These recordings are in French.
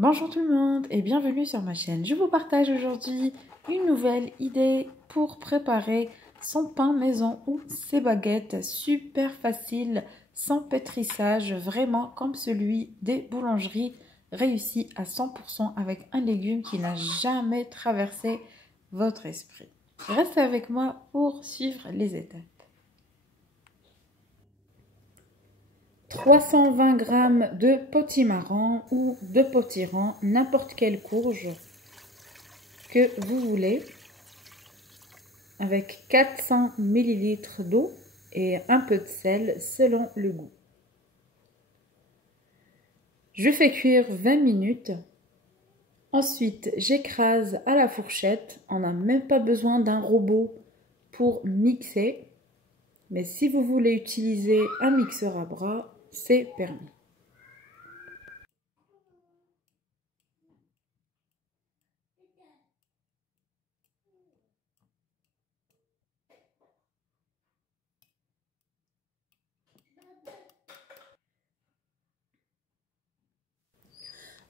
Bonjour tout le monde et bienvenue sur ma chaîne. Je vous partage aujourd'hui une nouvelle idée pour préparer son pain maison ou ses baguettes. Super facile, sans pétrissage, vraiment comme celui des boulangeries, réussi à 100% avec un légume qui n'a jamais traversé votre esprit. Restez avec moi pour suivre les étapes. 320 g de potimarron ou de potiron, n'importe quelle courge que vous voulez, avec 400 ml d'eau et un peu de sel selon le goût. Je fais cuire 20 minutes. Ensuite, j'écrase à la fourchette. On n'a même pas besoin d'un robot pour mixer. Mais si vous voulez utiliser un mixeur à bras, c'est permis.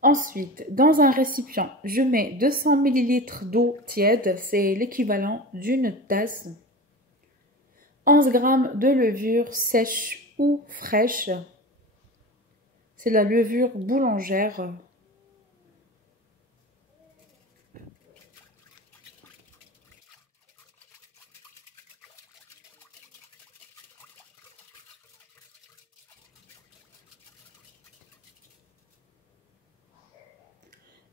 Ensuite, dans un récipient, je mets 200 ml d'eau tiède, c'est l'équivalent d'une tasse. 11 g de levure sèche ou fraîche, c'est la levure boulangère.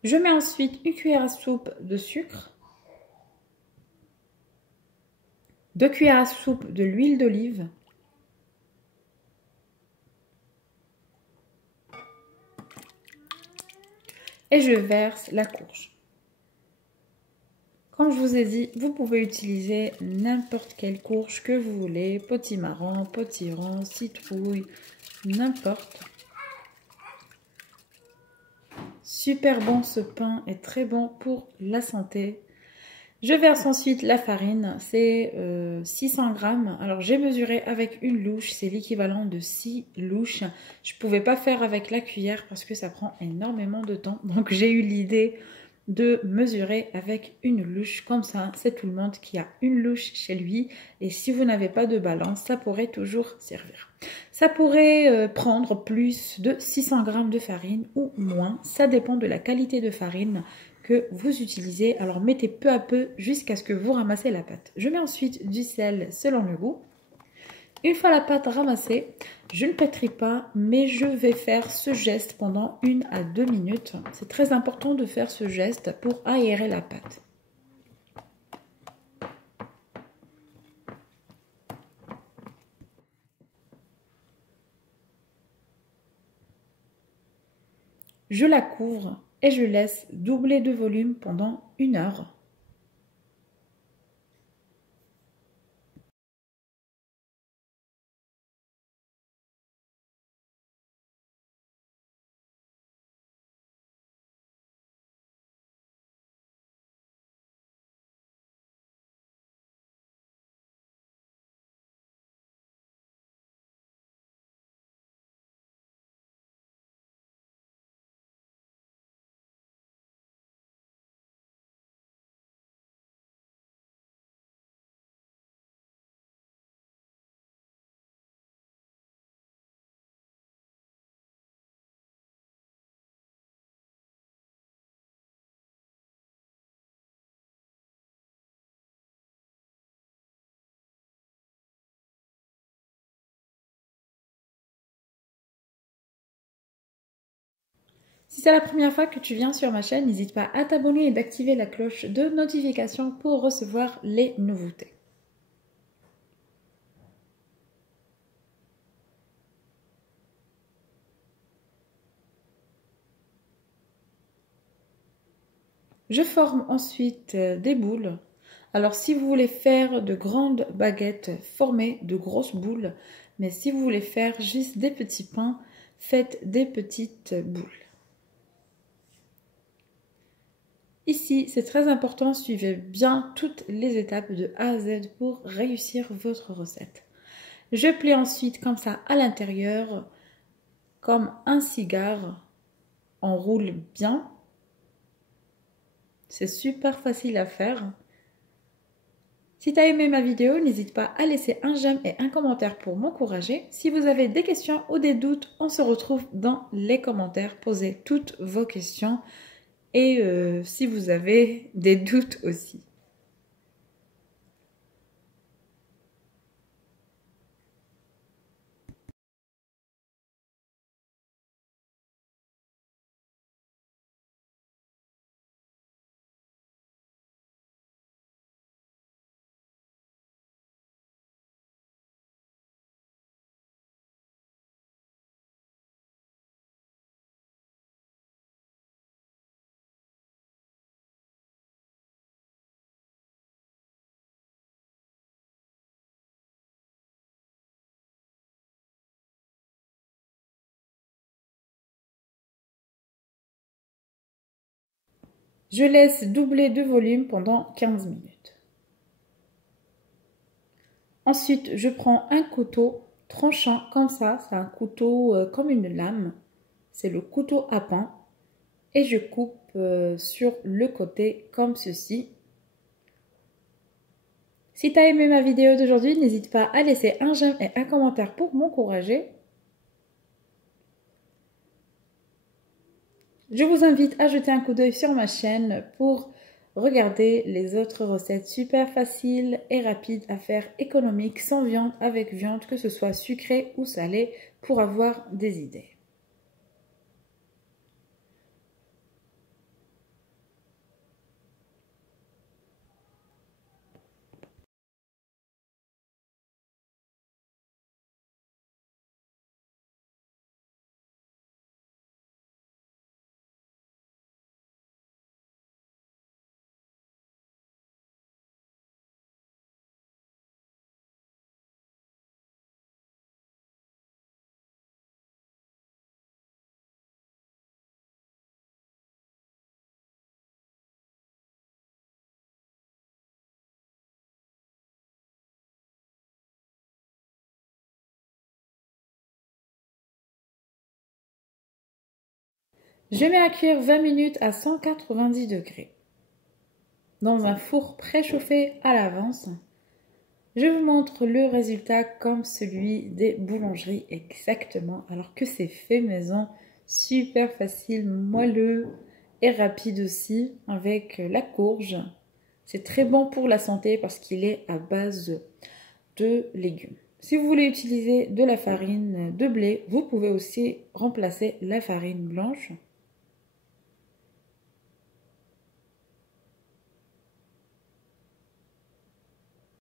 Je mets ensuite une cuillère à soupe de sucre, 2 cuillères à soupe de l'huile d'olive, et je verse la courge. Comme je vous ai dit, vous pouvez utiliser n'importe quelle courge que vous voulez, potimarron, potiron, citrouille, n'importe. Super bon, ce pain est très bon pour la santé. Je verse ensuite la farine, c'est 600 g. Alors j'ai mesuré avec une louche, c'est l'équivalent de 6 louches. Je ne pouvais pas faire avec la cuillère parce que ça prend énormément de temps. Donc j'ai eu l'idée de mesurer avec une louche. Comme ça, c'est tout le monde qui a une louche chez lui. Et si vous n'avez pas de balance, ça pourrait toujours servir. Ça pourrait prendre plus de 600 g de farine ou moins. Ça dépend de la qualité de farine que vous utilisez. Alors mettez peu à peu jusqu'à ce que vous ramassez la pâte. Je mets ensuite du sel selon le goût. Une fois la pâte ramassée, je ne pétris pas, mais je vais faire ce geste pendant 1 à 2 minutes. C'est très important de faire ce geste pour aérer la pâte. Je la couvre et je laisse doubler de volume pendant 1 heure. Si c'est la première fois que tu viens sur ma chaîne, n'hésite pas à t'abonner et d'activer la cloche de notification pour recevoir les nouveautés. Je forme ensuite des boules. Alors si vous voulez faire de grandes baguettes, formez de grosses boules. Mais si vous voulez faire juste des petits pains, faites des petites boules. Ici, c'est très important, suivez bien toutes les étapes de A à Z pour réussir votre recette. Je plie ensuite comme ça à l'intérieur, comme un cigare. enroule bien. C'est super facile à faire. Si tu as aimé ma vidéo, n'hésite pas à laisser un j'aime et un commentaire pour m'encourager. Si vous avez des questions ou des doutes, on se retrouve dans les commentaires. Posez toutes vos questions et si vous avez des doutes aussi. Je laisse doubler de volume pendant 15 minutes. Ensuite, je prends un couteau tranchant comme ça. C'est un couteau comme une lame. C'est le couteau à pain. Et je coupe sur le côté comme ceci. Si tu as aimé ma vidéo d'aujourd'hui, n'hésite pas à laisser un j'aime et un commentaire pour m'encourager. Je vous invite à jeter un coup d'œil sur ma chaîne pour regarder les autres recettes super faciles et rapides à faire, économiques, sans viande, avec viande, que ce soit sucré ou salé, pour avoir des idées. Je mets à cuire 20 minutes à 190 degrés dans un four préchauffé à l'avance. Je vous montre le résultat comme celui des boulangeries exactement, alors que c'est fait maison, super facile, moelleux et rapide aussi avec la courge. C'est très bon pour la santé parce qu'il est à base de légumes. Si vous voulez utiliser de la farine de blé, vous pouvez aussi remplacer la farine blanche.